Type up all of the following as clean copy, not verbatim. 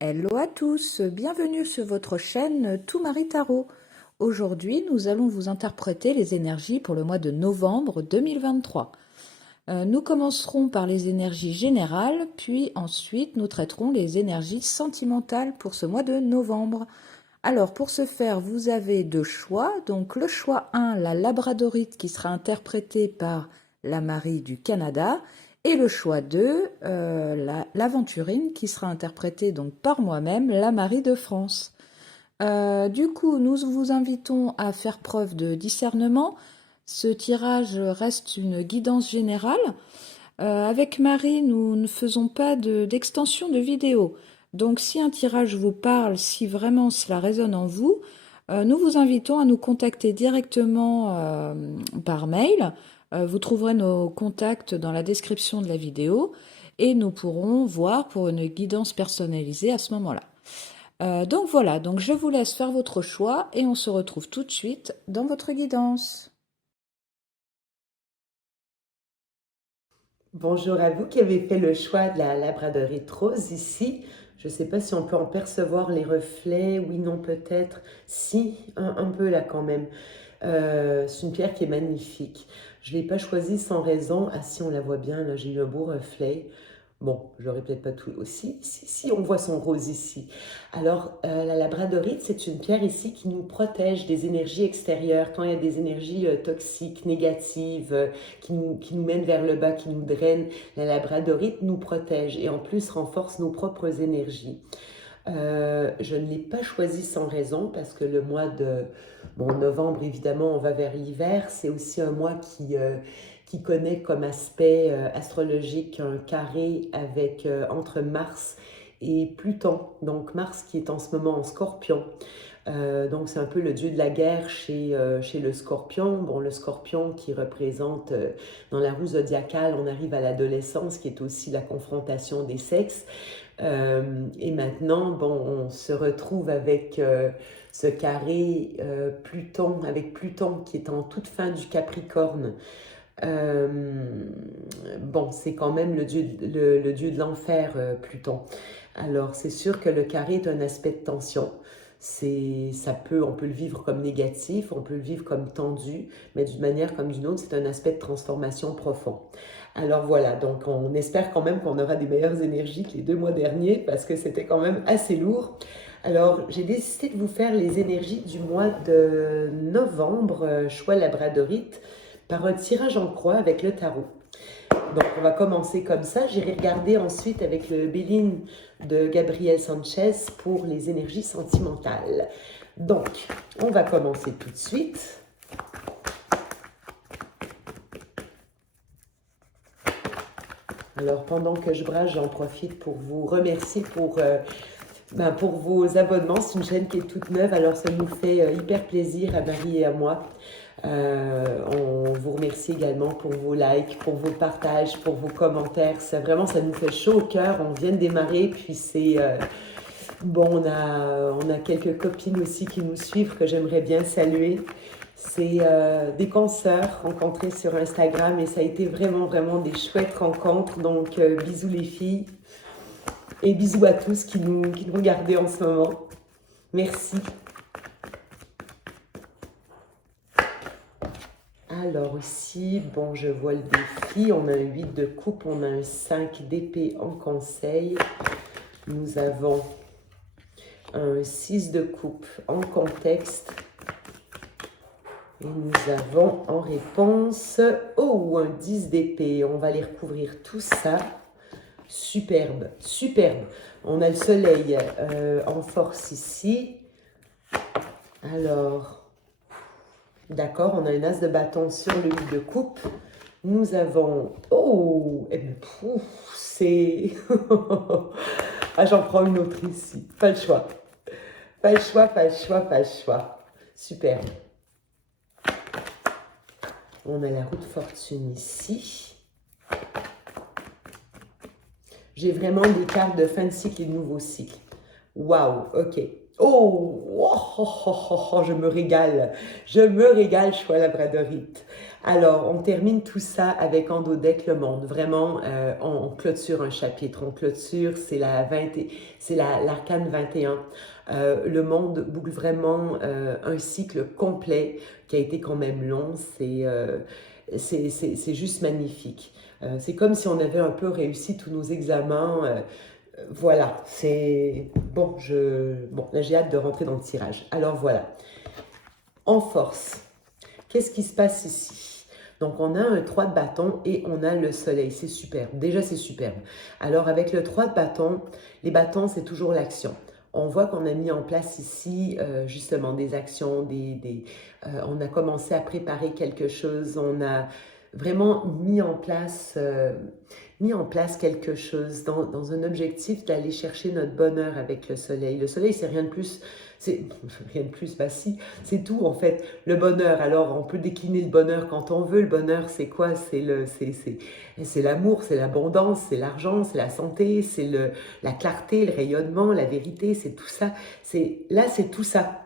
Hello à tous, bienvenue sur votre chaîne Tout Marie Tarot. Aujourd'hui, nous allons vous interpréter les énergies pour le mois de novembre 2023. Nous commencerons par les énergies générales, puis ensuite nous traiterons les énergies sentimentales pour ce mois de novembre. Alors pour ce faire, vous avez deux choix. Donc le choix 1, la labradorite qui sera interprétée par la Marie du Canada. Et le choix 2, l'aventurine qui sera interprétée donc par moi-même, la Marie de France. Du coup, nous vous invitons à faire preuve de discernement. Ce tirage reste une guidance générale. Avec Marie, nous ne faisons pas d'extension de vidéo. Donc si un tirage vous parle, si vraiment cela résonne en vous, nous vous invitons à nous contacter directement par mail. Vous trouverez nos contacts dans la description de la vidéo et nous pourrons voir pour une guidance personnalisée à ce moment-là. Donc voilà, donc je vous laisse faire votre choix et on se retrouve tout de suite dans votre guidance. Bonjour à vous qui avez fait le choix de la labradorite rose ici. Je ne sais pas si on peut en percevoir les reflets. Oui, non, peut-être. Si, un peu là quand même. C'est une pierre qui est magnifique. Je ne l'ai pas choisie sans raison. Ah si, on la voit bien, là j'ai eu un beau reflet. Bon, j'aurais peut-être pas tout aussi. Si, on voit son rose ici. Alors, la labradorite, c'est une pierre ici qui nous protège des énergies extérieures. Quand il y a des énergies toxiques, négatives, qui nous mènent vers le bas, qui nous drainent, la labradorite nous protège et en plus renforce nos propres énergies. Je ne l'ai pas choisi sans raison parce que le mois de novembre, évidemment, on va vers l'hiver. C'est aussi un mois qui connaît comme aspect astrologique un carré avec entre Mars et Pluton. Donc Mars qui est en ce moment en Scorpion. Donc c'est un peu le dieu de la guerre chez le Scorpion. Bon, le Scorpion qui représente dans la roue zodiacale, on arrive à l'adolescence qui est aussi la confrontation des sexes. Et maintenant, bon, on se retrouve avec ce carré Pluton, avec Pluton qui est en toute fin du Capricorne. Bon, c'est quand même le dieu de l'enfer, Pluton. Alors, c'est sûr que le carré est un aspect de tension. On peut le vivre comme négatif, on peut le vivre comme tendu, mais d'une manière comme d'une autre, c'est un aspect de transformation profond. Alors voilà, donc on espère quand même qu'on aura des meilleures énergies que les 2 mois derniers, parce que c'était quand même assez lourd. Alors, j'ai décidé de vous faire les énergies du mois de novembre, choix labradorite, par un tirage en croix avec le tarot. Donc, on va commencer comme ça. J'irai regarder ensuite avec le Béline de Gabriel Sanchez pour les énergies sentimentales. Donc, on va commencer tout de suite. Alors, pendant que je brasse, j'en profite pour vous remercier pour vos abonnements. C'est une chaîne qui est toute neuve, alors ça nous fait hyper plaisir à Marie et à moi. On vous remercie également pour vos likes, pour vos partages, pour vos commentaires. Ça nous fait chaud au cœur. On vient de démarrer, puis bon, on a quelques copines aussi qui nous suivent que j'aimerais bien saluer. C'est des consoeurs rencontrées sur Instagram et ça a été vraiment, vraiment des chouettes rencontres. Donc, bisous les filles et bisous à tous qui nous regardaient en ce moment. Merci. Alors ici, bon, je vois le défi. On a un 8 de coupe, on a un 5 d'épée en conseil. Nous avons un 6 de coupe en contexte. Et nous avons en réponse, un 10 d'épée. On va les recouvrir tout ça. Superbe, superbe. On a le soleil en force ici. Alors, d'accord, on a un as de bâton sur le 8 de coupe. Nous avons... Oh, eh bien, c'est... Ah, j'en prends une autre ici. Pas le choix. Pas le choix, pas le choix, pas le choix. Super. On a la roue de fortune ici. J'ai vraiment des cartes de fin de cycle et de nouveau cycle. Waouh, ok. Oh, oh, oh, oh, oh, oh, je me régale, choix labradorite. Alors, on termine tout ça avec Endodeck le monde. Vraiment, on clôture un chapitre, on clôture, c'est la 20, c'est l'arcane 21. Le monde boucle vraiment un cycle complet qui a été quand même long. C'est juste magnifique. C'est comme si on avait un peu réussi tous nos examens. Voilà, c'est bon, bon, là j'ai hâte de rentrer dans le tirage. Alors voilà, en force, qu'est-ce qui se passe ici? Donc on a un 3 de bâton et on a le soleil, c'est superbe, déjà c'est superbe. Alors avec le 3 de bâton, les bâtons c'est toujours l'action. On voit qu'on a mis en place ici justement des actions, on a commencé à préparer quelque chose, on a vraiment mis en place quelque chose dans un objectif d'aller chercher notre bonheur avec le soleil. Le soleil, c'est rien de plus, c'est rien de plus, bah si, c'est tout en fait. Le bonheur, alors on peut décliner le bonheur quand on veut. Le bonheur, c'est quoi? C'est l'amour, c'est l'abondance, c'est l'argent, c'est la santé, la clarté, le rayonnement, la vérité, c'est tout ça. C'est tout ça.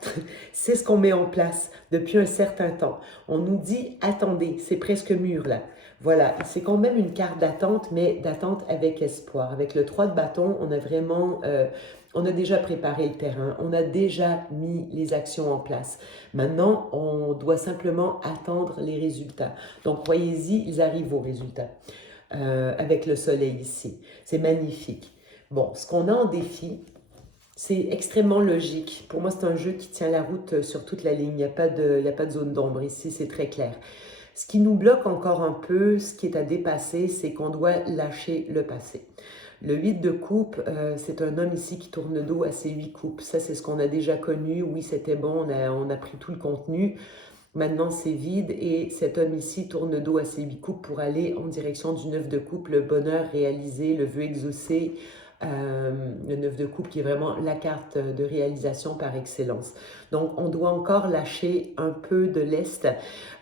C'est ce qu'on met en place depuis un certain temps. On nous dit, attendez, c'est presque mûr là. Voilà, c'est quand même une carte d'attente, mais d'attente avec espoir. Avec le 3 de bâton, on a vraiment, on a déjà préparé le terrain, on a déjà mis les actions en place. Maintenant, on doit simplement attendre les résultats. Donc, voyez-y, ils arrivent vos résultats avec le soleil ici. C'est magnifique. Bon, ce qu'on a en défi, c'est extrêmement logique. Pour moi, c'est un jeu qui tient la route sur toute la ligne. Il n'y a pas de zone d'ombre ici, c'est très clair. Ce qui nous bloque encore un peu, ce qui est à dépasser, c'est qu'on doit lâcher le passé. Le 8 de coupe, c'est un homme ici qui tourne le dos à ses 8 coupes. Ça, c'est ce qu'on a déjà connu. Oui, c'était bon, on a pris tout le contenu. Maintenant, c'est vide et cet homme ici tourne le dos à ses 8 coupes pour aller en direction du 9 de coupe, le bonheur réalisé, le vœu exaucé. Le 9 de coupe qui est vraiment la carte de réalisation par excellence. Donc, on doit encore lâcher un peu de lest.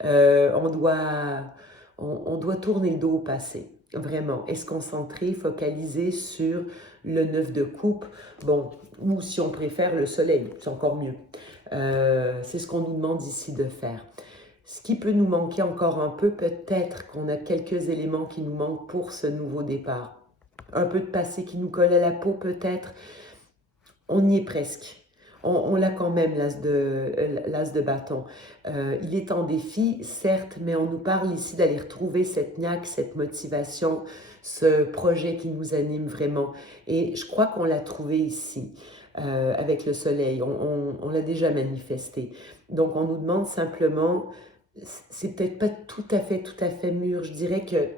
On doit tourner le dos au passé, vraiment, et se concentrer, focaliser sur le 9 de coupe. Bon, ou si on préfère le soleil, c'est encore mieux. C'est ce qu'on nous demande ici de faire. Ce qui peut nous manquer encore un peu, peut-être qu'on a quelques éléments qui nous manquent pour ce nouveau départ. Un peu de passé qui nous colle à la peau peut-être, on y est presque. On l'a quand même, l'as de bâton. Il est en défi, certes, mais on nous parle ici d'aller retrouver cette niaque, cette motivation, ce projet qui nous anime vraiment. Et je crois qu'on l'a trouvé ici, avec le soleil. On l'a déjà manifesté. Donc, on nous demande simplement, c'est peut-être pas tout à fait mûr. Je dirais que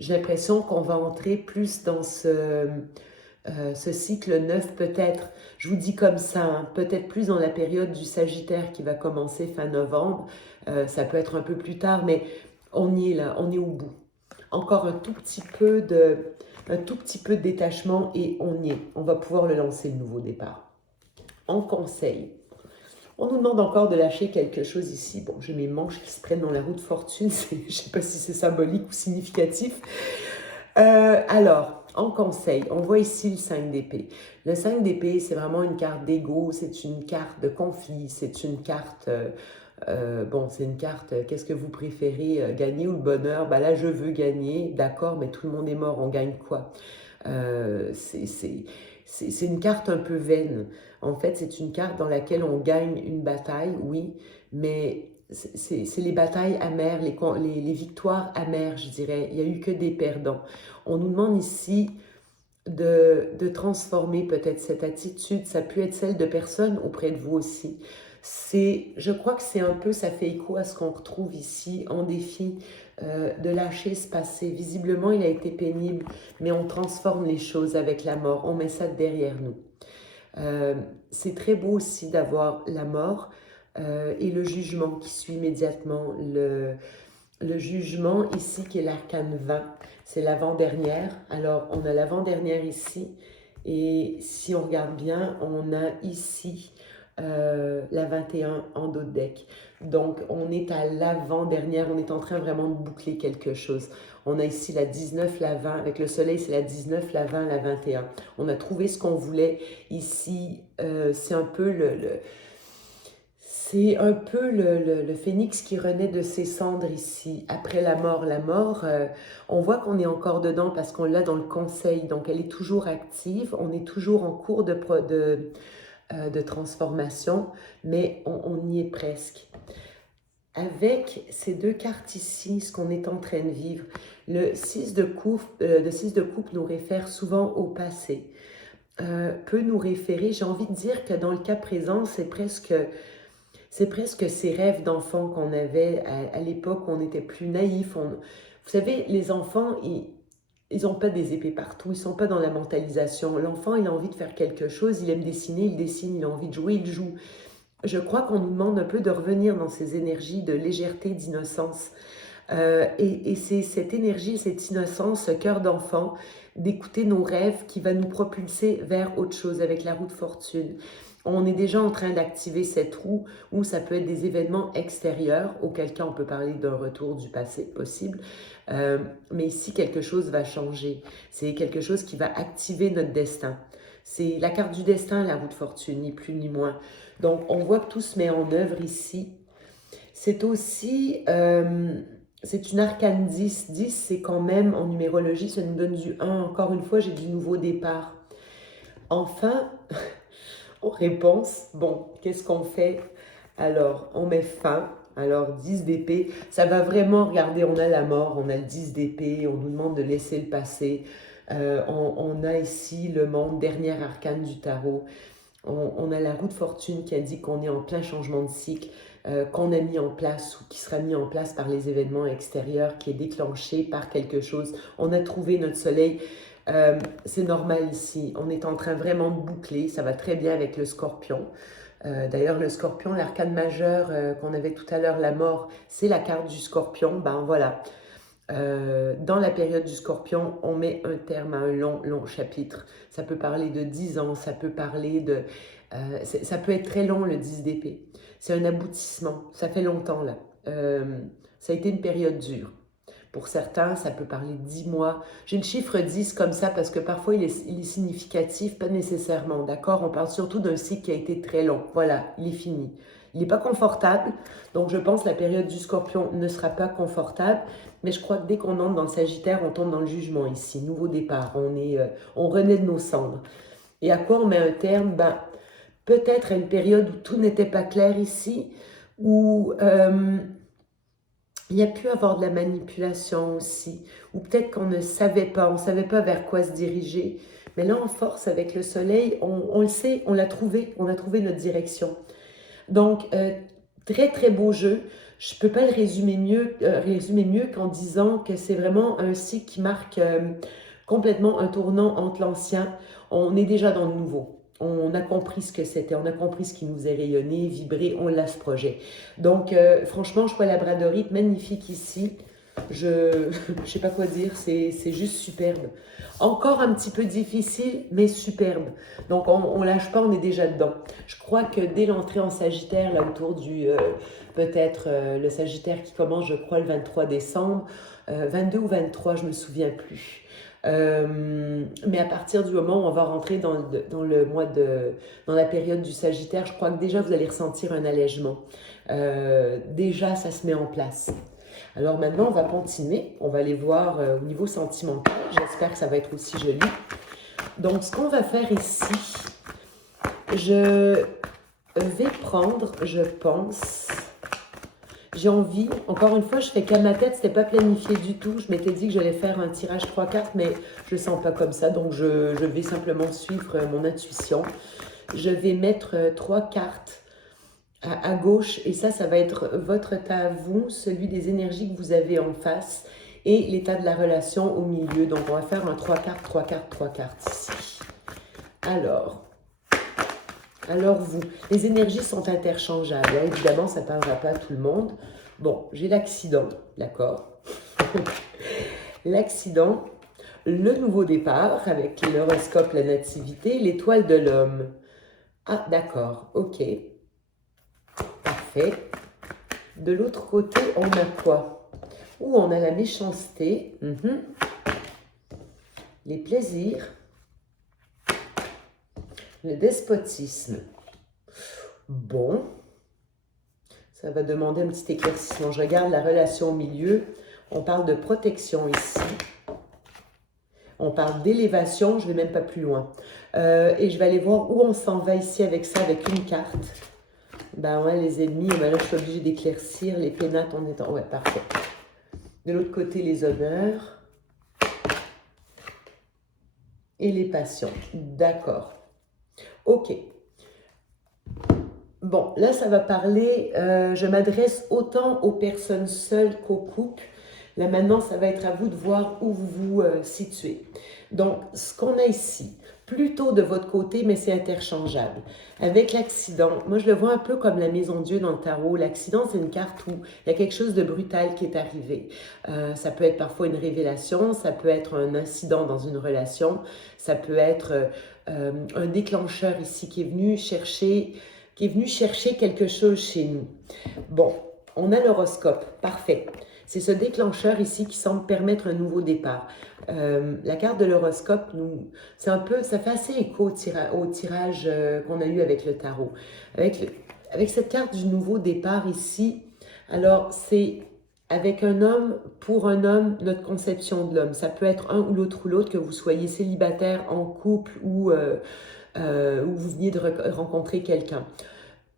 j'ai l'impression qu'on va entrer plus dans ce cycle 9 peut-être, je vous dis comme ça, hein, peut-être plus dans la période du Sagittaire qui va commencer fin novembre, ça peut être un peu plus tard, mais on y est là, on est au bout. Encore un tout petit peu de détachement et on y est. On va pouvoir le lancer, le nouveau départ. En conseil, on nous demande encore de lâcher quelque chose ici. Bon, j'ai mes manches qui se prennent dans la roue de fortune, je ne sais pas si c'est symbolique ou significatif. Alors, en conseil, on voit ici le 5 d'épée. Le 5 d'épée, c'est vraiment une carte d'ego, c'est une carte de conflit, c'est une carte... bon, c'est une carte, qu'est-ce que vous préférez, gagner ou le bonheur? Bah là, je veux gagner, d'accord, mais tout le monde est mort, on gagne quoi? C'est une carte un peu vaine. En fait, c'est une carte dans laquelle on gagne une bataille, oui, mais c'est les batailles amères, les victoires amères, je dirais. Il n'y a eu que des perdants. On nous demande ici de transformer peut-être cette attitude. Ça peut être celle de personnes auprès de vous aussi. Je crois que c'est un peu, ça fait écho à ce qu'on retrouve ici en défi, de lâcher ce passé. Visiblement, il a été pénible, mais on transforme les choses avec la mort. On met ça derrière nous. C'est très beau aussi d'avoir la mort et le jugement qui suit immédiatement. Le jugement ici qui est l'arcane 20, c'est l'avant-dernière. Alors on a l'avant-dernière ici et si on regarde bien, on a ici la 21 en dos de deck. Donc on est à l'avant-dernière, on est en train vraiment de boucler quelque chose. On a ici la 19, la 20. Avec le soleil, c'est la 19, la 20, la 21. On a trouvé ce qu'on voulait ici. C'est un peu le phénix qui renaît de ses cendres ici, après la mort. La mort, on voit qu'on est encore dedans parce qu'on l'a dans le conseil, donc elle est toujours active, on est toujours en cours de transformation, mais on y est presque. Avec ces deux cartes ici, ce qu'on est en train de vivre, le 6 de coupe nous réfère souvent au passé, peut nous référer, j'ai envie de dire que dans le cas présent, c'est presque ces rêves d'enfants qu'on avait à l'époque où on était plus naïfs. Vous savez, les enfants, ils n'ont pas des épées partout, ils ne sont pas dans la mentalisation. L'enfant, il a envie de faire quelque chose, il aime dessiner, il dessine, il a envie de jouer, il joue. Je crois qu'on nous demande un peu de revenir dans ces énergies de légèreté, d'innocence. Et c'est cette énergie, cette innocence, ce cœur d'enfant, d'écouter nos rêves qui va nous propulser vers autre chose avec la roue de fortune. On est déjà en train d'activer cette roue où ça peut être des événements extérieurs, auquel cas on peut parler d'un retour du passé possible. Mais ici, quelque chose va changer. C'est quelque chose qui va activer notre destin. C'est la carte du destin, la roue de fortune, ni plus ni moins. Donc, on voit que tout se met en œuvre ici. C'est aussi, c'est une arcane 10. 10, c'est quand même, en numérologie, ça nous donne du 1. Encore une fois, j'ai du nouveau départ. Enfin, en réponse, bon, qu'est-ce qu'on fait? Alors, on met fin. Alors, 10 d'épée, ça va vraiment, regardez, on a la mort, on a le 10 d'épée, on nous demande de laisser le passé. On a ici le monde, dernière arcane du tarot. On a la roue de fortune qui indique qu'on est en plein changement de cycle, qu'on a mis en place ou qui sera mis en place par les événements extérieurs, qui est déclenché par quelque chose. On a trouvé notre soleil. C'est normal ici. On est en train vraiment de boucler. Ça va très bien avec le scorpion. D'ailleurs, le scorpion, l'arcane majeur qu'on avait tout à l'heure, la mort, c'est la carte du scorpion. Ben voilà. Dans la période du scorpion, on met un terme à un long chapitre. Ça peut parler de 10 ans, ça peut parler de... ça peut être très long, le 10 d'épée. C'est un aboutissement. Ça fait longtemps, là. Ça a été une période dure. Pour certains, ça peut parler de 10 mois. J'ai le chiffre 10 comme ça parce que parfois, il est significatif, pas nécessairement, d'accord? On parle surtout d'un cycle qui a été très long. Voilà, il est fini. Il n'est pas confortable, donc je pense que la période du scorpion ne sera pas confortable, mais je crois que dès qu'on entre dans le sagittaire, on tombe dans le jugement ici, nouveau départ, on renaît de nos cendres. Et à quoi on met un terme? Ben, peut-être à une période où tout n'était pas clair ici, où il y a pu avoir de la manipulation aussi, ou peut-être qu'on ne savait pas, on ne savait pas vers quoi se diriger. Mais là, en force, avec le soleil, on le sait, on a trouvé notre direction. Donc, très très beau jeu. Je ne peux pas le résumer mieux qu'en disant que c'est vraiment un cycle qui marque complètement un tournant entre l'ancien. On est déjà dans le nouveau. On a compris ce que c'était, on a compris ce qui nous est rayonné, vibré, on l'a ce projet. Donc, franchement, choix labradorite, magnifique ici. Je ne sais pas quoi dire, c'est juste superbe. Encore un petit peu difficile, mais superbe. Donc, on lâche pas, on est déjà dedans. Je crois que dès l'entrée en Sagittaire, là autour du, peut-être le Sagittaire qui commence, je crois, le 23 décembre, 22 ou 23, je ne me souviens plus. Mais à partir du moment où on va rentrer dans la période du Sagittaire, je crois que déjà vous allez ressentir un allègement. Déjà, ça se met en place. Alors maintenant, on va continuer. On va aller voir au niveau sentimental. J'espère que ça va être aussi joli. Donc, ce qu'on va faire ici, je vais prendre, je pense... J'ai envie, encore une fois, je fais qu'à ma tête, c'était pas planifié du tout. Je m'étais dit que j'allais faire un tirage 3 cartes, mais je le sens pas comme ça. Donc, je vais simplement suivre mon intuition. Je vais mettre 3 cartes à gauche. Et ça va être votre état à vous, celui des énergies que vous avez en face et l'état de la relation au milieu. Donc, on va faire un 3 cartes, 3 cartes, 3 cartes ici. Alors vous, les énergies sont interchangeables. Hein. Évidemment, ça ne parlera pas à tout le monde. Bon, j'ai l'accident, d'accord. L'accident, le nouveau départ avec l'horoscope, la nativité, l'étoile de l'homme. Ah, d'accord, ok. Parfait. De l'autre côté, on a quoi? Ouh, on a la méchanceté, les plaisirs, le despotisme. Bon, ça va demander un petit éclaircissement. Je regarde la relation au milieu. On parle de protection ici. On parle d'élévation, je ne vais même pas plus loin. Et je vais aller voir où on s'en va ici avec ça, avec une carte. Ben ouais, les ennemis, ben là je suis obligée d'éclaircir. Les pénates, on est en... Ouais, parfait. De l'autre côté, les honneurs. Et les passions. D'accord. Ok. Bon, là, ça va parler, je m'adresse autant aux personnes seules qu'aux couples. Là, maintenant, ça va être à vous de voir où vous vous situez. Donc, ce qu'on a ici, plutôt de votre côté, mais c'est interchangeable. Avec l'accident, moi, je le vois un peu comme la maison Dieu dans le tarot. L'accident, c'est une carte où il y a quelque chose de brutal qui est arrivé. Ça peut être parfois une révélation, ça peut être un incident dans une relation, ça peut être un déclencheur ici qui est venu chercher quelque chose chez nous. Bon, on a l'horoscope, parfait. C'est ce déclencheur ici qui semble permettre un nouveau départ. La carte de l'horoscope, c'est un peu, ça fait assez écho au tirage qu'on a eu avec le tarot. Avec cette carte du nouveau départ ici, alors c'est avec un homme, pour un homme, notre conception de l'homme. Ça peut être un ou l'autre, que vous soyez célibataire, en couple ou vous veniez de rencontrer quelqu'un.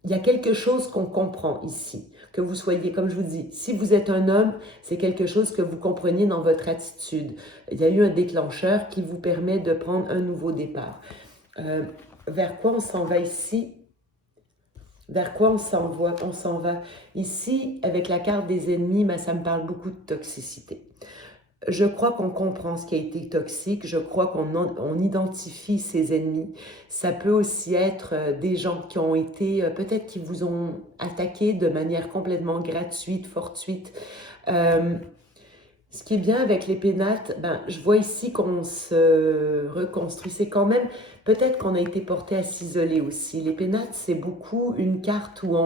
Il y a quelque chose qu'on comprend ici, que vous soyez, comme je vous dis, si vous êtes un homme, c'est quelque chose que vous compreniez dans votre attitude. Il y a eu un déclencheur qui vous permet de prendre un nouveau départ. Vers quoi on s'en va ici? Vers quoi on s'en va? Ici, avec la carte des ennemis, ça me parle beaucoup de toxicité. Je crois qu'on comprend ce qui a été toxique, je crois qu'on identifie ses ennemis. Ça peut aussi être des gens qui ont été, peut-être qui vous ont attaqué de manière complètement gratuite, fortuite. Ce qui est bien avec les pénates, je vois ici qu'on se reconstruit. C'est quand même, peut-être qu'on a été porté à s'isoler aussi. Les pénates, c'est beaucoup une carte où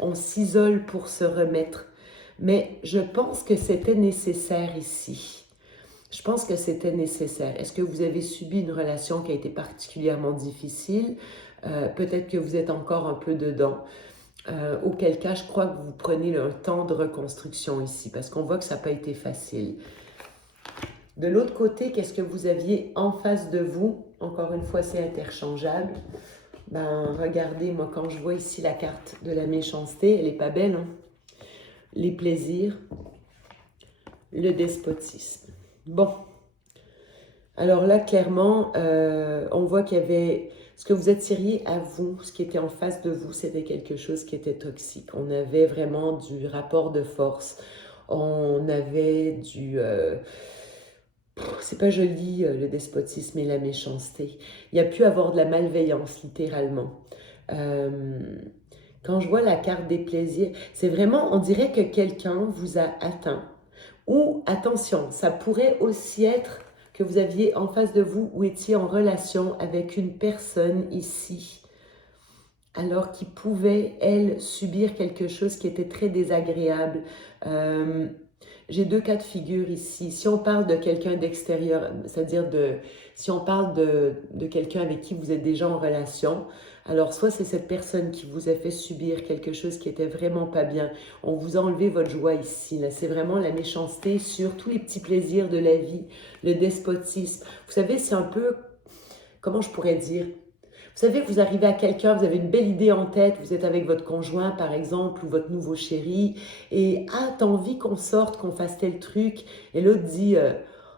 on s'isole pour se remettre. Mais je pense que c'était nécessaire ici. Je pense que c'était nécessaire. Est-ce que vous avez subi une relation qui a été particulièrement difficile? Peut-être que vous êtes encore un peu dedans. Auquel cas, je crois que vous prenez un temps de reconstruction ici, parce qu'on voit que ça n'a pas été facile. De l'autre côté, qu'est-ce que vous aviez en face de vous? Encore une fois, c'est interchangeable. Regardez, moi, quand je vois ici la carte de la méchanceté, elle n'est pas belle, hein? Les plaisirs, le despotisme. Bon. Alors là, clairement, on voit qu'il y avait... Ce que vous attiriez à vous, ce qui était en face de vous, c'était quelque chose qui était toxique. On avait vraiment du rapport de force. On avait du... c'est pas joli, le despotisme et la méchanceté. Il y a pu avoir de la malveillance, littéralement. Quand je vois la carte des plaisirs, c'est vraiment, on dirait que quelqu'un vous a atteint. Ou, attention, ça pourrait aussi être que vous aviez en face de vous ou étiez en relation avec une personne ici, alors qui pouvait, elle, subir quelque chose qui était très désagréable. J'ai deux cas de figure ici. Si on parle de quelqu'un d'extérieur, c'est-à-dire si on parle de quelqu'un avec qui vous êtes déjà en relation, alors soit c'est cette personne qui vous a fait subir quelque chose qui était vraiment pas bien. On vous a enlevé votre joie ici. Là, c'est vraiment la méchanceté sur tous les petits plaisirs de la vie, le despotisme. Vous savez, c'est un peu, comment je pourrais dire? Vous savez, vous arrivez à quelqu'un, vous avez une belle idée en tête, vous êtes avec votre conjoint par exemple, ou votre nouveau chéri, et « t'as envie qu'on sorte, qu'on fasse tel truc ?» Et l'autre dit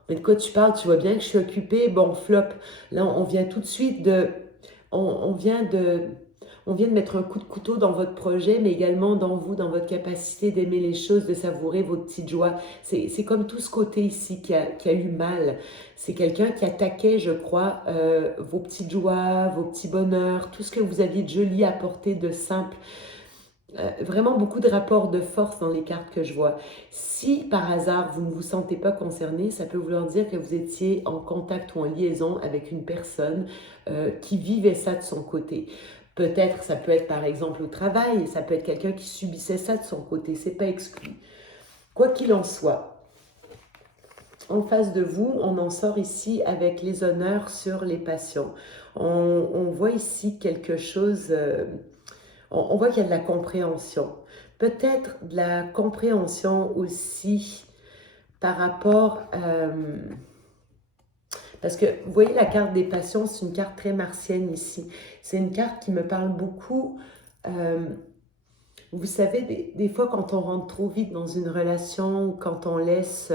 mais de quoi tu parles? Tu vois bien que je suis occupée. » Bon, flop. Là, on vient tout de suite de... On vient de mettre un coup de couteau dans votre projet, mais également dans vous, dans votre capacité d'aimer les choses, de savourer vos petites joies. C'est comme tout ce côté ici qui a eu mal. C'est quelqu'un qui attaquait, je crois, vos petites joies, vos petits bonheurs, tout ce que vous aviez de joli à porter, de simple. Vraiment beaucoup de rapports de force dans les cartes que je vois. Si par hasard vous ne vous sentez pas concerné, ça peut vouloir dire que vous étiez en contact ou en liaison avec une personne qui vivait ça de son côté. Peut-être, ça peut être par exemple au travail, ça peut être quelqu'un qui subissait ça de son côté, c'est pas exclu. Quoi qu'il en soit, en face de vous, on en sort ici avec les honneurs sur les passions. On voit ici quelque chose, on voit qu'il y a de la compréhension. Peut-être de la compréhension aussi par rapport... parce que, vous voyez, la carte des passions, c'est une carte très martienne ici. C'est une carte qui me parle beaucoup. Vous savez, des fois, quand on rentre trop vite dans une relation, ou quand on laisse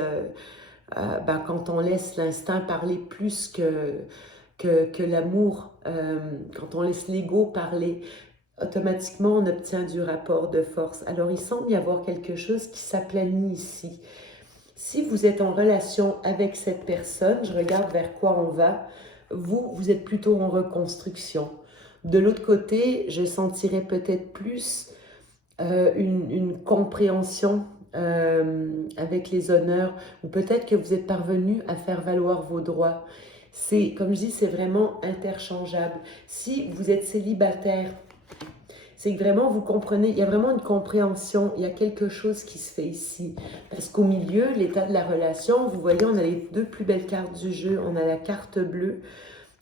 l'instinct parler plus que l'amour, quand on laisse l'ego parler, automatiquement, on obtient du rapport de force. Alors, il semble y avoir quelque chose qui s'aplanit ici. Si vous êtes en relation avec cette personne, je regarde vers quoi on va, vous êtes plutôt en reconstruction. De l'autre côté, je sentirais peut-être plus une compréhension avec les honneurs, ou peut-être que vous êtes parvenu à faire valoir vos droits. C'est, comme je dis, c'est vraiment interchangeable. Si vous êtes célibataire, c'est que vraiment vous comprenez, il y a vraiment une compréhension, il y a quelque chose qui se fait ici. Parce qu'au milieu, l'état de la relation, vous voyez, on a les deux plus belles cartes du jeu, on a la carte bleue.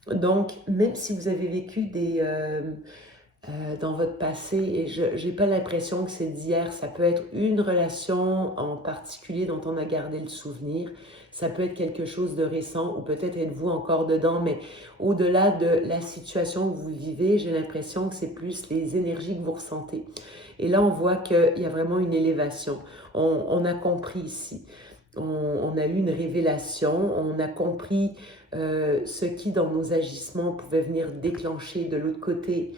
Donc, même si vous avez vécu dans votre passé, et je n'ai pas l'impression que c'est d'hier, ça peut être une relation en particulier dont on a gardé le souvenir, ça peut être quelque chose de récent, ou peut-être êtes-vous encore dedans, mais au-delà de la situation que vous vivez, j'ai l'impression que c'est plus les énergies que vous ressentez. Et là, on voit qu'il y a vraiment une élévation. On a compris ici. On a eu une révélation, on a compris ce qui, dans nos agissements, pouvait venir déclencher de l'autre côté.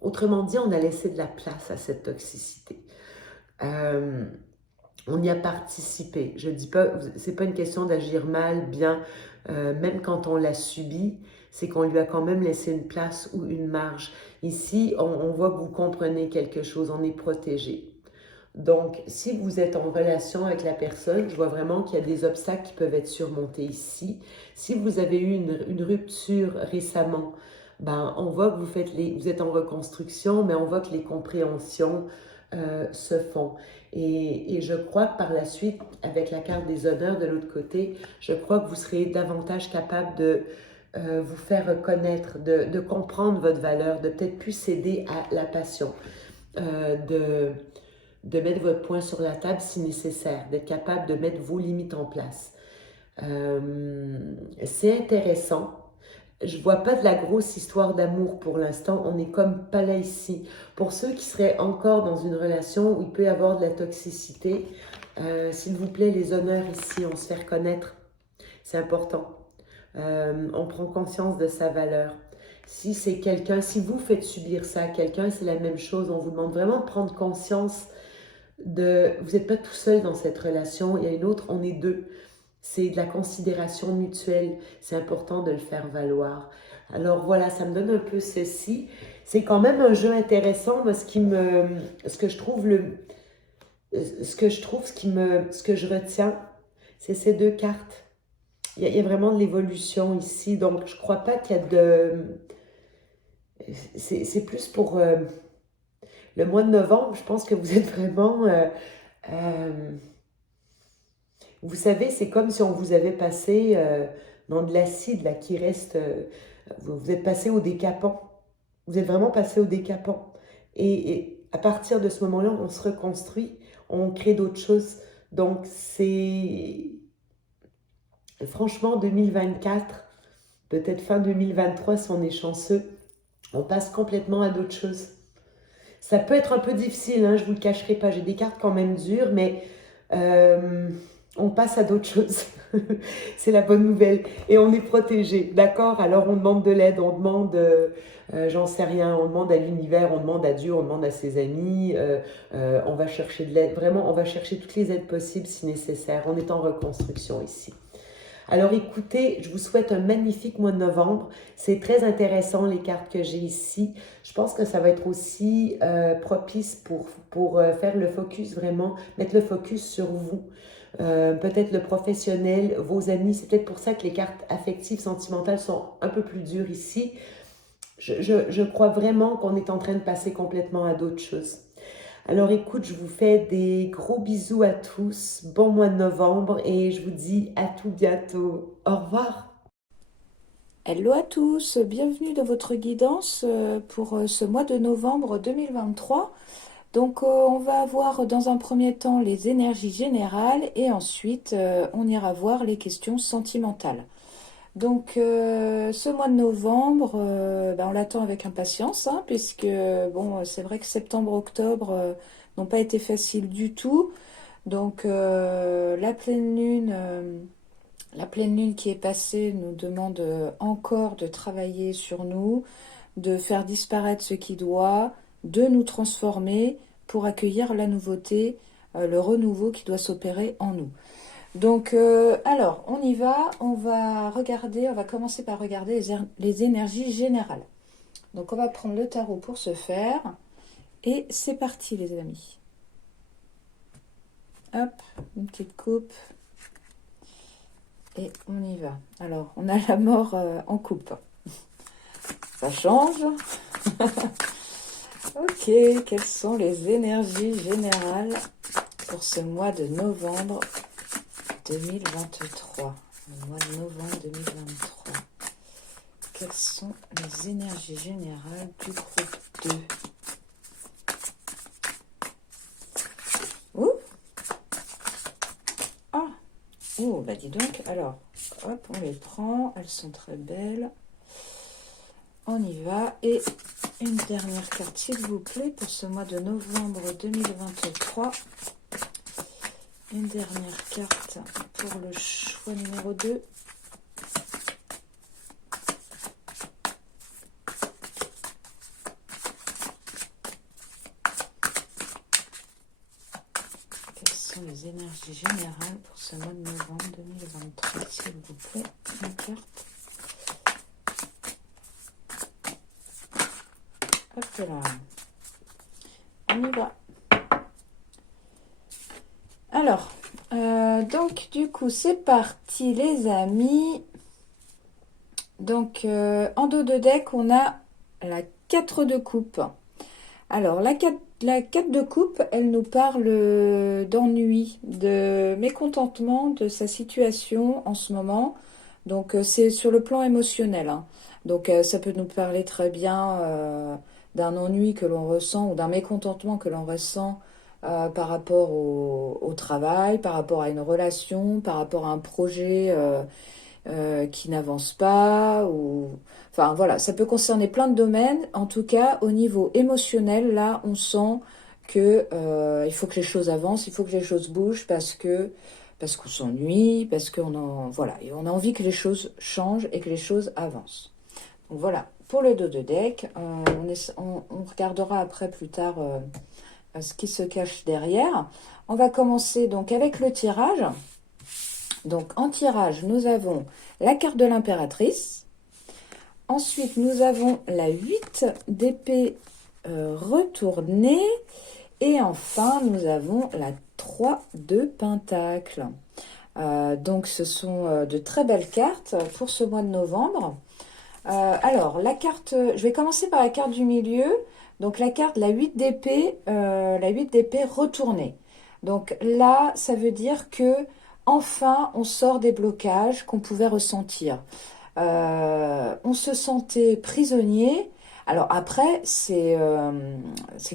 Autrement dit, on a laissé de la place à cette toxicité. On y a participé. Je dis pas, c'est pas une question d'agir mal, bien, même quand on l'a subi, c'est qu'on lui a quand même laissé une place ou une marge. Ici, on voit que vous comprenez quelque chose, on est protégé. Donc, si vous êtes en relation avec la personne, je vois vraiment qu'il y a des obstacles qui peuvent être surmontés ici. Si vous avez eu une rupture récemment, ben, on voit que vous êtes en reconstruction, mais on voit que les compréhensions se font. Et je crois que par la suite, avec la carte des honneurs de l'autre côté, je crois que vous serez davantage capable de vous faire reconnaître, de comprendre votre valeur, de peut-être plus céder à la passion, de mettre votre point sur la table si nécessaire, d'être capable de mettre vos limites en place. C'est intéressant. Je ne vois pas de la grosse histoire d'amour pour l'instant, on n'est comme pas là ici. Pour ceux qui seraient encore dans une relation où il peut y avoir de la toxicité, s'il vous plaît, les honneurs ici, on se fait reconnaître, c'est important. On prend conscience de sa valeur. Si c'est quelqu'un, si vous faites subir ça à quelqu'un, c'est la même chose. On vous demande vraiment de prendre conscience vous n'êtes pas tout seul dans cette relation, il y a une autre, on est deux. C'est de la considération mutuelle, c'est important de le faire valoir. Alors voilà, ça me donne un peu ceci. C'est quand même un jeu intéressant, moi, ce que je retiens, c'est ces deux cartes. Il y a vraiment de l'évolution ici, donc je crois pas qu'il y a c'est plus pour le mois de novembre, je pense que vous êtes vraiment... vous savez, c'est comme si on vous avait passé dans de l'acide là qui reste. Vous êtes passé au décapant. Vous êtes vraiment passé au décapant. Et à partir de ce moment-là, on se reconstruit, on crée d'autres choses. Donc c'est franchement 2024, peut-être fin 2023 si on est chanceux, on passe complètement à d'autres choses. Ça peut être un peu difficile, hein, je ne vous le cacherai pas. J'ai des cartes quand même dures, mais on passe à d'autres choses. C'est la bonne nouvelle. Et on est protégé, d'accord? Alors on demande de l'aide, on demande, j'en sais rien, on demande à l'univers, on demande à Dieu, on demande à ses amis, on va chercher de l'aide. Vraiment, on va chercher toutes les aides possibles si nécessaire. On est en reconstruction ici. Alors écoutez, je vous souhaite un magnifique mois de novembre. C'est très intéressant les cartes que j'ai ici. Je pense que ça va être aussi propice pour faire le focus vraiment, mettre le focus sur vous. Peut-être le professionnel, vos amis. C'est peut-être pour ça que les cartes affectives, sentimentales sont un peu plus dures ici. Je crois vraiment qu'on est en train de passer complètement à d'autres choses. Alors écoute, je vous fais des gros bisous à tous, bon mois de novembre et je vous dis à tout bientôt. Au revoir. Hello à tous, bienvenue dans votre guidance pour ce mois de novembre 2023. Donc on va voir dans un premier temps les énergies générales et ensuite on ira voir les questions sentimentales. Donc ce mois de novembre, on l'attend avec impatience, hein, puisque bon, c'est vrai que septembre-octobre n'ont pas été faciles du tout. Donc la pleine lune qui est passée nous demande encore de travailler sur nous, de faire disparaître ce qui doit, de nous transformer pour accueillir la nouveauté, le renouveau qui doit s'opérer en nous. Donc, alors, on y va, on va commencer par regarder les énergies générales. Donc, on va prendre le tarot pour ce faire, et c'est parti les amis. Hop, une petite coupe, et on y va. Alors, on a la mort en coupe. Ça change. Ok, quelles sont les énergies générales pour ce mois de novembre 2023? Le mois de novembre 2023. Quelles sont les énergies générales du groupe 2? Ouh! Ah! Oh, bah dis donc. Alors, hop, on les prend. Elles sont très belles. On y va. Et une dernière carte, s'il vous plaît, pour ce mois de novembre 2023. Une dernière carte pour le choix numéro 2. Quelles sont les énergies générales pour ce mois de novembre 2023, s'il vous plaît? Une carte. Hop là. On y va. Alors, donc du coup, c'est parti les amis. Donc, en dos de deck, on a la 4 de coupe. Alors, la 4 de coupe, elle nous parle d'ennui, de mécontentement de sa situation en ce moment. Donc, c'est sur le plan émotionnel, hein. Donc, ça peut nous parler très bien d'un ennui que l'on ressent ou d'un mécontentement que l'on ressent par rapport au travail, par rapport à une relation, par rapport à un projet qui n'avance pas. Enfin voilà, ça peut concerner plein de domaines. En tout cas, au niveau émotionnel, là, on sent que il faut que les choses avancent, il faut que les choses bougent parce qu'on s'ennuie, parce voilà, et on a envie que les choses changent et que les choses avancent. Donc voilà, pour le dos de deck, on regardera après plus tard ce qui se cache derrière. On va commencer donc avec le tirage. Donc en tirage, nous avons la carte de l'impératrice. Ensuite, nous avons la 8 d'épée retournée. Et enfin, nous avons la 3 de pentacle. Donc ce sont de très belles cartes pour ce mois de novembre. Alors, la carte, je vais commencer par la carte du milieu. Donc la carte, la 8 d'épée retournée. Donc là, ça veut dire que enfin, on sort des blocages qu'on pouvait ressentir. On se sentait prisonnier. Alors après, c'est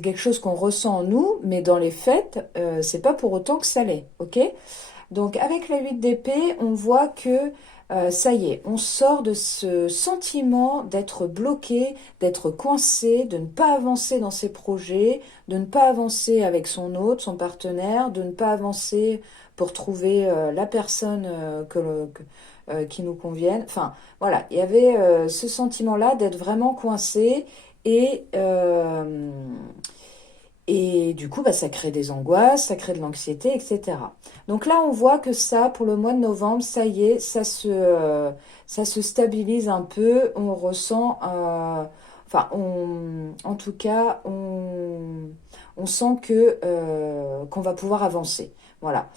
quelque chose qu'on ressent en nous, mais dans les faits, c'est pas pour autant que ça l'est, ok? Donc avec la 8 d'épée, on voit que ça y est, on sort de ce sentiment d'être bloqué, d'être coincé, de ne pas avancer dans ses projets, de ne pas avancer avec son hôte, son partenaire, de ne pas avancer pour trouver la personne qui nous convienne. Enfin, voilà, il y avait ce sentiment-là d'être vraiment coincé et, euh, et du coup, bah, ça crée des angoisses, ça crée de l'anxiété, etc. Donc là, on voit que ça, pour le mois de novembre, ça y est, ça se stabilise un peu. On ressent, en tout cas, on sent qu'on va pouvoir avancer. Voilà.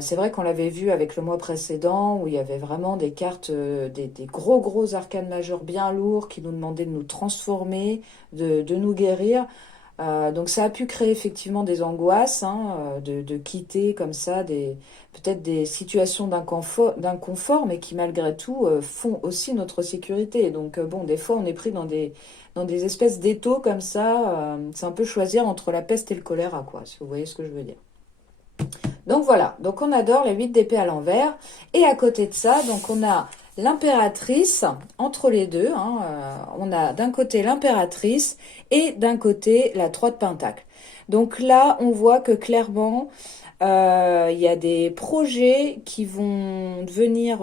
C'est vrai qu'on l'avait vu avec le mois précédent où il y avait vraiment des cartes, des gros arcanes majeurs bien lourds qui nous demandaient de nous transformer, de nous guérir. Donc ça a pu créer effectivement des angoisses, hein, de quitter comme ça peut-être des situations d'inconfort, mais qui malgré tout font aussi notre sécurité. Donc bon, des fois on est pris dans des espèces d'étaux comme ça. C'est un peu choisir entre la peste et le choléra, quoi, si vous voyez ce que je veux dire. Donc voilà, donc on adore les 8 d'épée à l'envers. Et à côté de ça, donc on a l'impératrice entre les deux. Hein, on a d'un côté l'impératrice et d'un côté la 3 de pentacle. Donc là, on voit que clairement, il y a des projets qui vont devenir,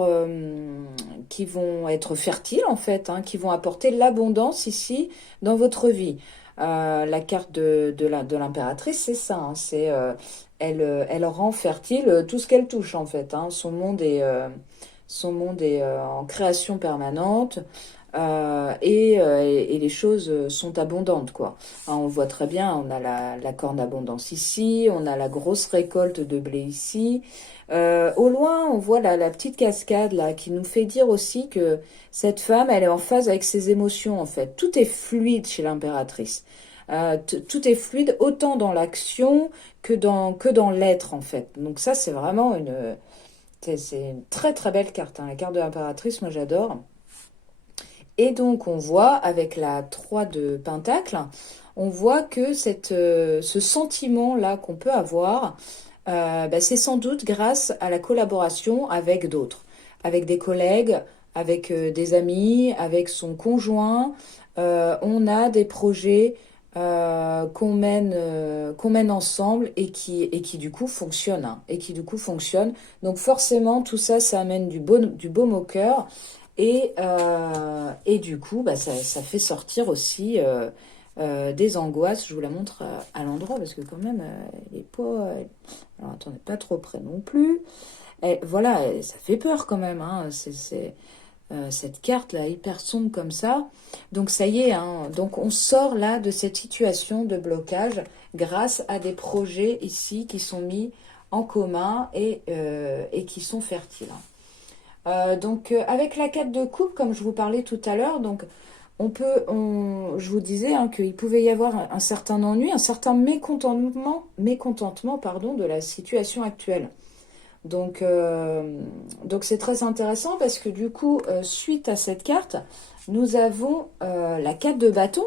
qui vont être fertiles en fait, hein, qui vont apporter l'abondance ici dans votre vie. La carte de l'impératrice, c'est ça, hein, elle rend fertile tout ce qu'elle touche en fait, hein. Son monde est en création permanente. Et les choses sont abondantes, quoi. Hein, on voit très bien, on a la corne abondance ici, on a la grosse récolte de blé ici. Au loin, on voit la petite cascade là qui nous fait dire aussi que cette femme, elle est en phase avec ses émotions en fait. Tout est fluide chez l'impératrice. Tout est fluide autant dans l'action que dans l'être en fait. Donc ça, c'est vraiment c'est une très très belle carte, hein. La carte de l'impératrice, moi j'adore. Et donc, on voit, avec la 3 de Pentacle, on voit que ce sentiment-là qu'on peut avoir, bah, c'est sans doute grâce à la collaboration avec d'autres, avec des collègues, avec des amis, avec son conjoint. On a des projets qu'on mène ensemble et qui du coup fonctionnent, hein, et qui du coup fonctionnent. Donc forcément, tout ça, ça amène du baume au cœur. Et du coup, bah, ça fait sortir aussi des angoisses. Je vous la montre à l'endroit parce que quand même, elle est pas... alors attendez, pas trop près non plus. Voilà, ça fait peur quand même, hein. Cette carte là, hyper sombre comme ça. Donc ça y est, hein. Donc on sort là de cette situation de blocage grâce à des projets ici qui sont mis en commun et qui sont fertiles, hein. Donc avec la 4 de coupe, comme je vous parlais tout à l'heure, donc je vous disais, hein, qu'il pouvait y avoir un certain ennui, un certain mécontentement, pardon, de la situation actuelle. Donc c'est très intéressant parce que du coup, suite à cette carte, nous avons la 4 de bâton.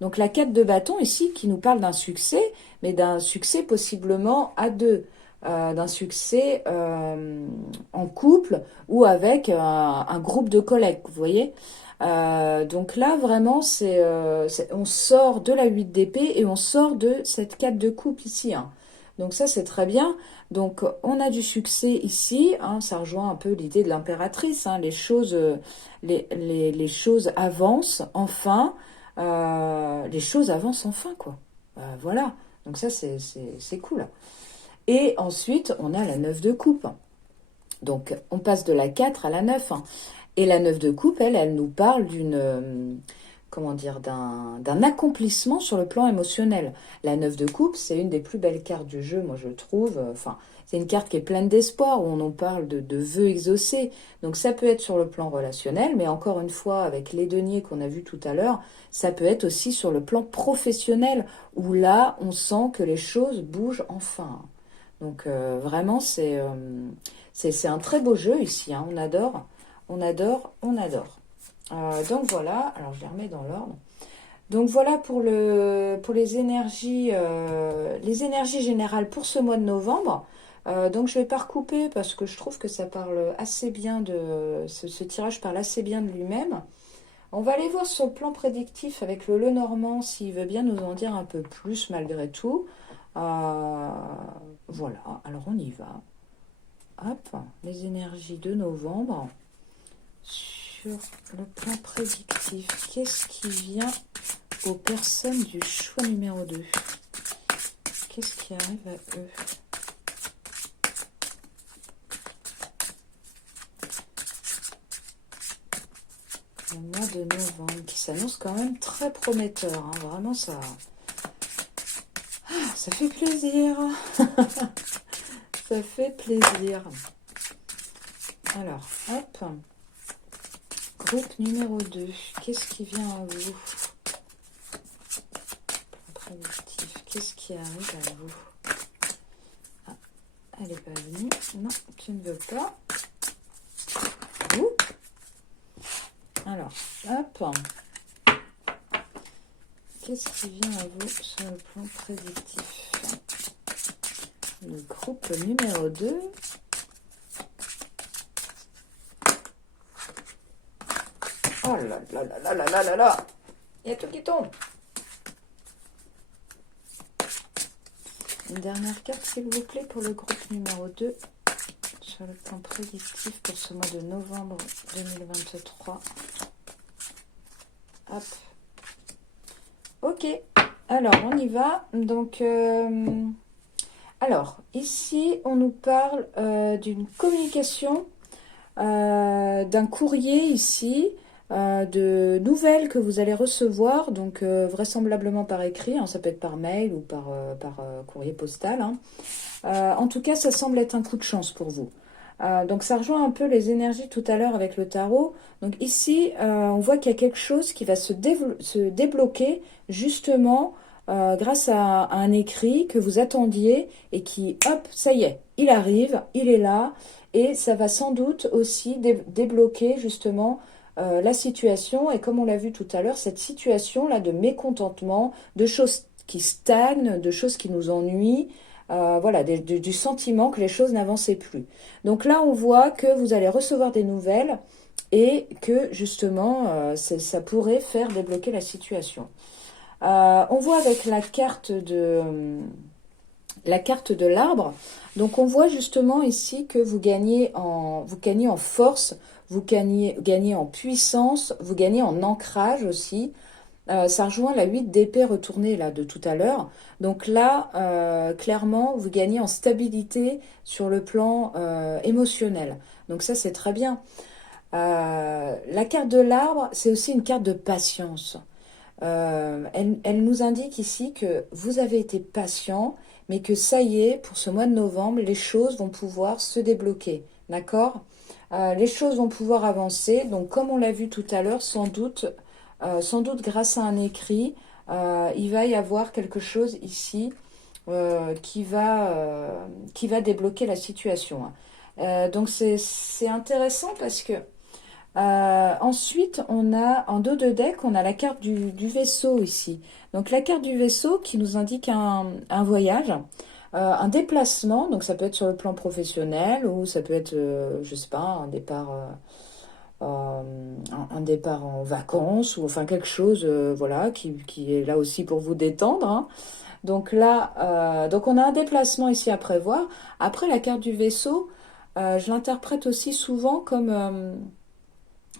Donc la 4 de bâton ici qui nous parle d'un succès, mais d'un succès possiblement à deux, d'un succès en couple ou avec un groupe de collègues, vous voyez. Donc là, vraiment, on sort de la 8 d'épée et on sort de cette 4 de coupe ici, hein. Donc ça, c'est très bien. Donc on a du succès ici, hein, ça rejoint un peu l'idée de l'impératrice, hein, les choses avancent enfin, les choses avancent enfin, quoi. Voilà, donc ça, c'est cool. Et ensuite, on a la 9 de coupe. Donc, on passe de la 4 à la 9, hein. Et la 9 de coupe, elle nous parle comment dire, d'un accomplissement sur le plan émotionnel. La 9 de coupe, c'est une des plus belles cartes du jeu, moi je trouve. Enfin, c'est une carte qui est pleine d'espoir, où on en parle de vœux exaucés. Donc ça peut être sur le plan relationnel, mais encore une fois, avec les deniers qu'on a vus tout à l'heure, ça peut être aussi sur le plan professionnel, où là, on sent que les choses bougent enfin. Donc vraiment, c'est un très beau jeu ici, hein. On adore, on adore, on adore. Donc voilà, alors je les remets dans l'ordre. Donc voilà pour les énergies générales pour ce mois de novembre. Donc je vais pas recouper parce que je trouve que ça parle assez bien ce tirage parle assez bien de lui-même. On va aller voir sur le plan prédictif avec le Lenormand s'il veut bien nous en dire un peu plus malgré tout. Voilà, alors on y va. Hop, les énergies de novembre. Sur le plan prédictif, qu'est-ce qui vient aux personnes du choix numéro 2? Qu'est-ce qui arrive à eux? Le mois de novembre qui s'annonce quand même très prometteur, hein. Vraiment ça fait plaisir. Ça fait plaisir. Alors, hop. Groupe numéro 2. Qu'est-ce qui vient à vous? Prédictif. qui arrive à vous. Ah, elle n'est pas venue. Non, tu ne veux pas. Ouh. Alors, hop. Qu'est-ce qui vient à vous sur le plan prédictif? Le groupe numéro 2. Oh là là là là là là là là. Il y a tout qui tombe. Une dernière carte, s'il vous plaît, pour le groupe numéro 2. Sur le plan prédictif pour ce mois de novembre 2023. Hop. Ok. Alors, on y va. Donc, alors, ici, on nous parle d'une communication, d'un courrier ici, de nouvelles que vous allez recevoir, donc vraisemblablement par écrit, hein, ça peut être par mail ou par courrier postal. Hein. En tout cas, ça semble être un coup de chance pour vous. Donc ça rejoint un peu les énergies tout à l'heure avec le tarot. Donc ici, on voit qu'il y a quelque chose qui va se débloquer justement grâce à un écrit que vous attendiez et qui, hop, ça y est, il arrive, il est là. Et ça va sans doute aussi débloquer justement la situation. Et comme on l'a vu tout à l'heure, cette situation-là de mécontentement, de choses qui stagnent, de choses qui nous ennuient, voilà, du sentiment que les choses n'avançaient plus. Donc là, on voit que vous allez recevoir des nouvelles et que justement, ça pourrait faire débloquer la situation. On voit avec la carte de l'arbre. Donc on voit justement ici que vous gagnez en force, vous gagnez en puissance, vous gagnez en ancrage aussi. Ça rejoint la 8 d'épée retournée là, de tout à l'heure. Donc là, clairement, vous gagnez en stabilité sur le plan émotionnel. Donc ça, c'est très bien. La carte de l'arbre, c'est aussi une carte de patience. Elle nous indique ici que vous avez été patient, mais que ça y est, pour ce mois de novembre, les choses vont pouvoir se débloquer. D'accord? Les choses vont pouvoir avancer. Donc, comme on l'a vu tout à l'heure, sans doute grâce à un écrit, il va y avoir quelque chose ici qui va débloquer la situation. Donc, c'est intéressant parce que ensuite, on a en dos de deck, on a la carte du vaisseau ici. Donc la carte du vaisseau qui nous indique un voyage, un déplacement. Donc ça peut être sur le plan professionnel ou ça peut être, je sais pas, un départ en vacances ou enfin quelque chose, voilà, qui est là aussi pour vous détendre. Hein. Donc là, donc on a un déplacement ici à prévoir. Après la carte du vaisseau, je l'interprète aussi souvent comme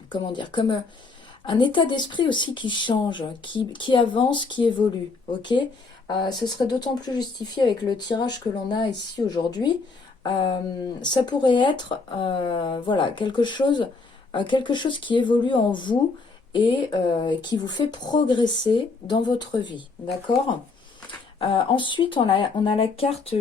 comment dire, comme un état d'esprit aussi qui change, qui avance, qui évolue. Ok. Ce serait d'autant plus justifié avec le tirage que l'on a ici aujourd'hui. Ça pourrait être voilà, quelque chose qui évolue en vous et qui vous fait progresser dans votre vie. D'accord. Ensuite, on a la carte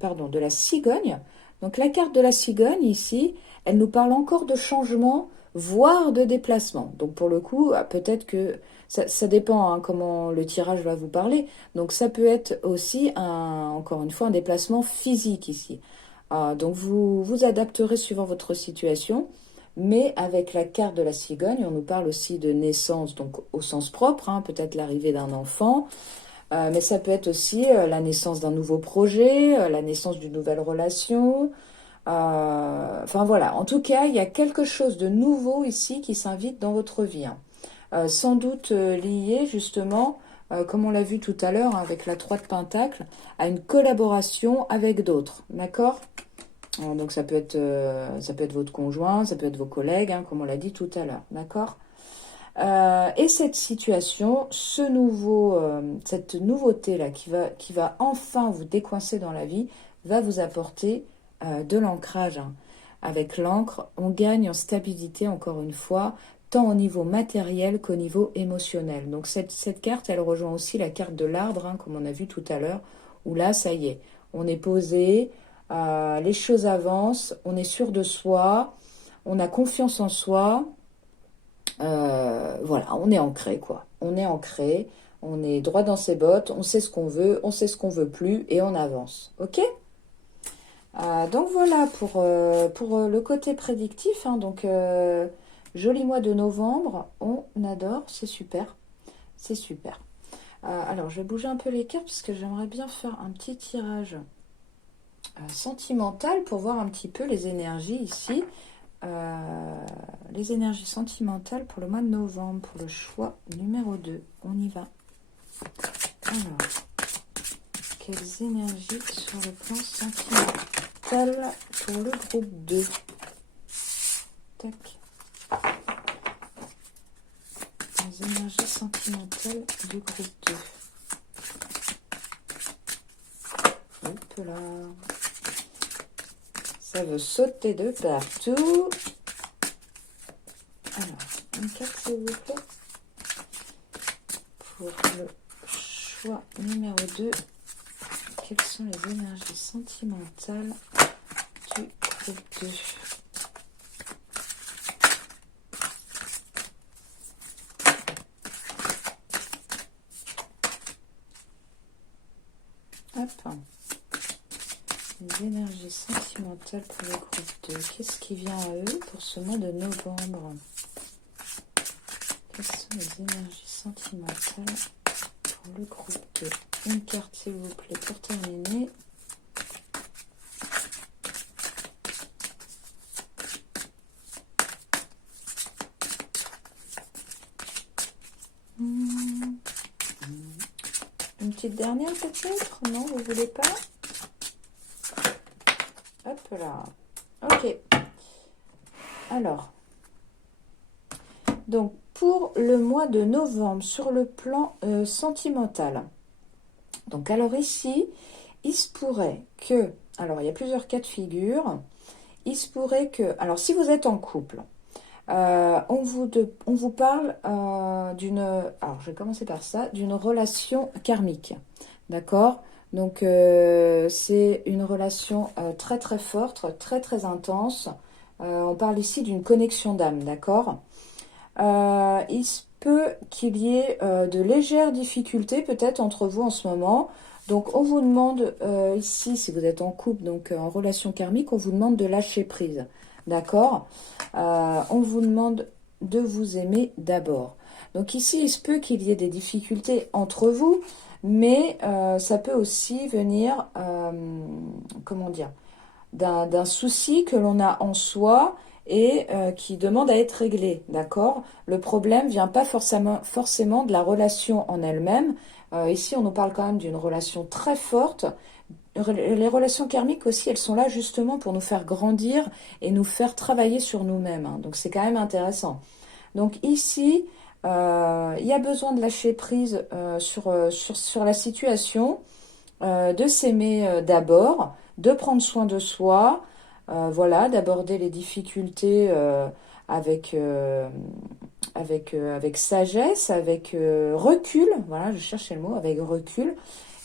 pardon, de la cigogne. Donc la carte de la cigogne ici, elle nous parle encore de changement, voire de déplacement. Donc pour le coup, peut-être que ça dépend hein, comment le tirage va vous parler. Donc ça peut être aussi encore une fois un déplacement physique ici. Donc vous adapterez suivant votre situation. Mais avec la carte de la cigogne, on nous parle aussi de naissance, donc au sens propre, hein, peut-être l'arrivée d'un enfant, mais ça peut être aussi la naissance d'un nouveau projet, la naissance d'une nouvelle relation. Enfin voilà, en tout cas, il y a quelque chose de nouveau ici qui s'invite dans votre vie. Hein. Sans doute lié justement, comme on l'a vu tout à l'heure hein, avec la 3 de Pentacle, à une collaboration avec d'autres. D'accord? Donc ça peut être votre conjoint, ça peut être vos collègues, hein, comme on l'a dit tout à l'heure. D'accord? Et cette situation, cette nouveauté-là qui va enfin vous décoincer dans la vie, va vous apporter de l'ancrage. Hein. Avec l'encre, on gagne en stabilité, encore une fois, tant au niveau matériel qu'au niveau émotionnel. Donc cette carte, elle rejoint aussi la carte de l'arbre, hein, comme on a vu tout à l'heure, où là, ça y est, on est posé, les choses avancent, on est sûr de soi, on a confiance en soi. Voilà, on est ancré, quoi. On est ancré, On est droit dans ses bottes, on sait ce qu'on veut, on sait ce qu'on veut plus et on avance. Ok? Donc voilà pour le côté prédictif. Hein, donc joli mois de novembre, on adore, c'est super. C'est super. Alors je vais bouger un peu les cartes parce que j'aimerais bien faire un petit tirage sentimental pour voir un petit peu les énergies ici. Les énergies sentimentales pour le mois de novembre, pour le choix numéro 2. On y va. Alors, quelles énergies sur le plan sentimental pour le groupe 2? Tac. Les énergies sentimentales du groupe 2. Hop là. Ça veut sauter de partout. Alors, une carte s'il vous plaît. Pour le choix numéro 2, quelles sont les énergies sentimentales du groupe 2? Hop. Les énergies sentimentales pour le groupe 2. Qu'est-ce qui vient à eux pour ce mois de novembre? Quelles sont les énergies sentimentales pour le groupe 2? Une carte s'il vous plaît pour terminer. Une petite dernière peut-être? Non, vous voulez pas? Hop là. Ok. Alors. Donc, pour le mois de novembre, sur le plan sentimental. Donc, alors ici, il se pourrait que... Alors, il y a plusieurs cas de figure. Il se pourrait que... Alors, si vous êtes en couple, on vous parle d'une... Alors, je vais commencer par ça. D'une relation karmique. D'accord? Donc, c'est une relation très, très forte, très, très intense. On parle ici d'une connexion d'âme. D'accord? Il se peut qu'il y ait de légères difficultés peut-être entre vous en ce moment. Donc on vous demande ici, si vous êtes en couple, donc en relation karmique, on vous demande de lâcher prise. D'accord? On vous demande de vous aimer d'abord. Donc ici, il se peut qu'il y ait des difficultés entre vous, mais ça peut aussi venir, comment dire, d'un souci que l'on a en soi et qui demande à être réglé, d'accord? Le problème vient pas forcément de la relation en elle-même. Ici, on nous parle quand même d'une relation très forte. Les relations karmiques aussi, elles sont là justement pour nous faire grandir et nous faire travailler sur nous-mêmes. Hein. Donc, c'est quand même intéressant. Donc, ici, il y a besoin de lâcher prise sur la situation, de s'aimer d'abord, de prendre soin de soi, voilà, d'aborder les difficultés avec, avec sagesse, avec recul, voilà, je cherchais le mot, avec recul.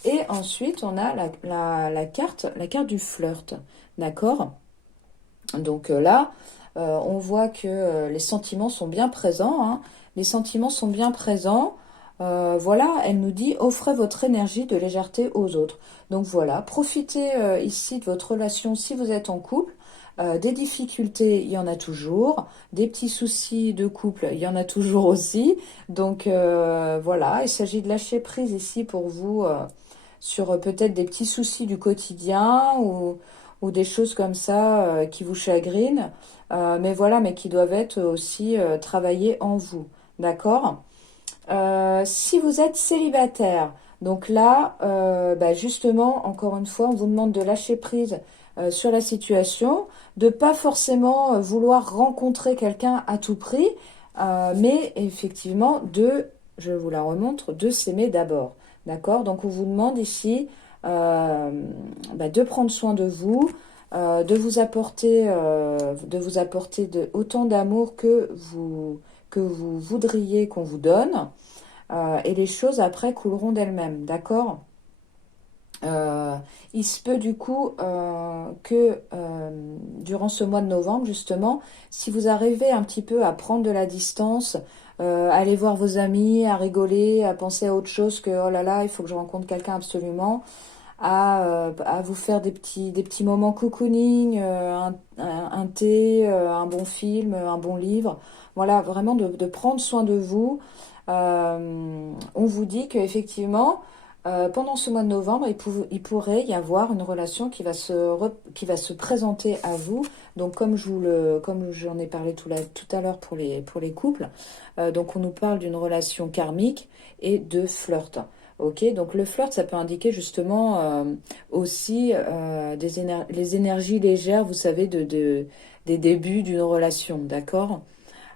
Et ensuite, on a la carte du flirt, d'accord? Donc là, on voit que les sentiments sont bien présents, hein. Les sentiments sont bien présents. Voilà, elle nous dit offrez votre énergie de légèreté aux autres. Donc voilà, profitez ici de votre relation si vous êtes en couple. Des difficultés, il y en a toujours. Des petits soucis de couple, il y en a toujours aussi. Donc voilà, il s'agit de lâcher prise ici pour vous sur peut-être des petits soucis du quotidien ou des choses comme ça qui vous chagrinent. Mais voilà, mais qui doivent être aussi travaillées en vous. D'accord? Si vous êtes célibataire, donc là, bah justement, encore une fois, on vous demande de lâcher prise sur la situation, de pas forcément vouloir rencontrer quelqu'un à tout prix, mais effectivement je vous la remontre, de s'aimer d'abord. D'accord? Donc on vous demande ici bah, de prendre soin de vous, de vous apporter autant d'amour que vous voudriez qu'on vous donne. Et les choses après couleront d'elles-mêmes, d'accord? Il se peut du coup que durant ce mois de novembre, justement, si vous arrivez un petit peu à prendre de la distance, aller voir vos amis, à rigoler, à penser à autre chose que oh là là, il faut que je rencontre quelqu'un absolument, à vous faire des petits moments cocooning, un thé, un bon film, un bon livre. Voilà, vraiment de prendre soin de vous. On vous dit qu'effectivement, pendant ce mois de novembre, il pourrait y avoir une relation qui va se présenter à vous. Donc, comme j'en ai parlé tout à l'heure pour les couples, donc on nous parle d'une relation karmique et de flirt. Ok, donc le flirt, ça peut indiquer justement aussi les énergies légères, vous savez, des débuts d'une relation, d'accord?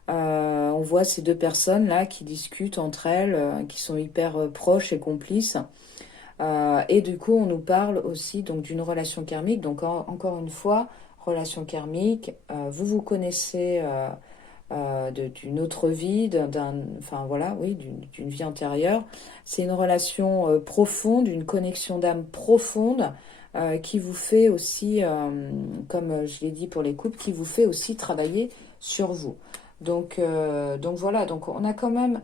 On voit ces deux personnes là qui discutent entre elles, qui sont hyper proches et complices. Et du coup, on nous parle aussi donc d'une relation karmique. Donc encore une fois, relation karmique. Vous vous connaissez d'une autre vie, enfin voilà, oui, d'une vie antérieure. C'est une relation profonde, une connexion d'âme profonde qui vous fait aussi, comme je l'ai dit pour les couples, qui vous fait aussi travailler sur vous. Donc voilà, donc on a quand même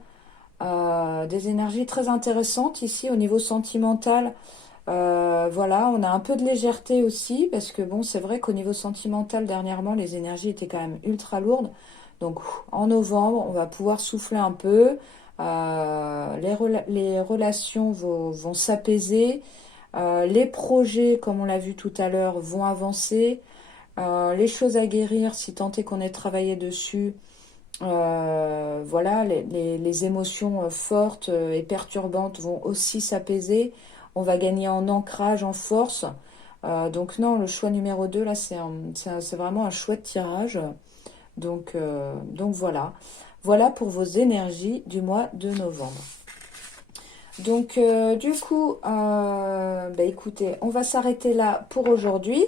des énergies très intéressantes ici au niveau sentimental. Voilà, on a un peu de légèreté aussi, parce que bon, c'est vrai qu'au niveau sentimental, dernièrement, les énergies étaient quand même ultra lourdes. Donc, en novembre, on va pouvoir souffler un peu. Les relations vont s'apaiser. Les projets, comme on l'a vu tout à l'heure, vont avancer. Les choses à guérir, si tant est qu'on ait travaillé dessus, voilà, les émotions fortes et perturbantes vont aussi s'apaiser. On va gagner en ancrage, en force. Donc non, le choix numéro 2 là, c'est vraiment un chouette tirage. Donc voilà. Voilà pour vos énergies du mois de novembre. Donc du coup, bah, écoutez, on va s'arrêter là pour aujourd'hui.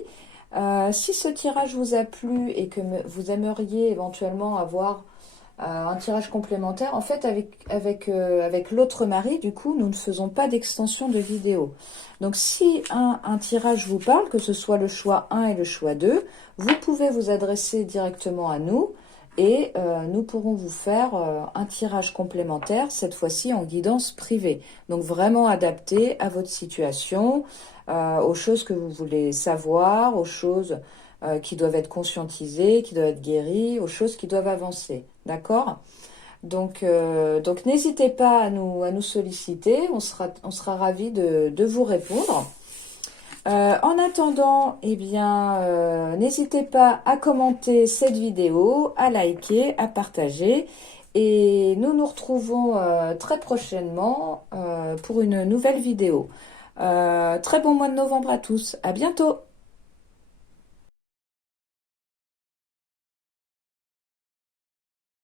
Si ce tirage vous a plu et que vous aimeriez éventuellement avoir un tirage complémentaire. En fait, avec l'autre mari, du coup, nous ne faisons pas d'extension de vidéo. Donc, si un tirage vous parle, que ce soit le choix 1 et le choix 2, vous pouvez vous adresser directement à nous et nous pourrons vous faire un tirage complémentaire, cette fois-ci en guidance privée. Donc, vraiment adapté à votre situation, aux choses que vous voulez savoir, aux choses qui doivent être conscientisées, qui doivent être guéries, aux choses qui doivent avancer. D'accord? Donc n'hésitez pas à nous solliciter, on sera ravis de vous répondre. En attendant, eh bien, n'hésitez pas à commenter cette vidéo, à liker, à partager. Et nous nous retrouvons très prochainement pour une nouvelle vidéo. Très bon mois de novembre à tous. À bientôt!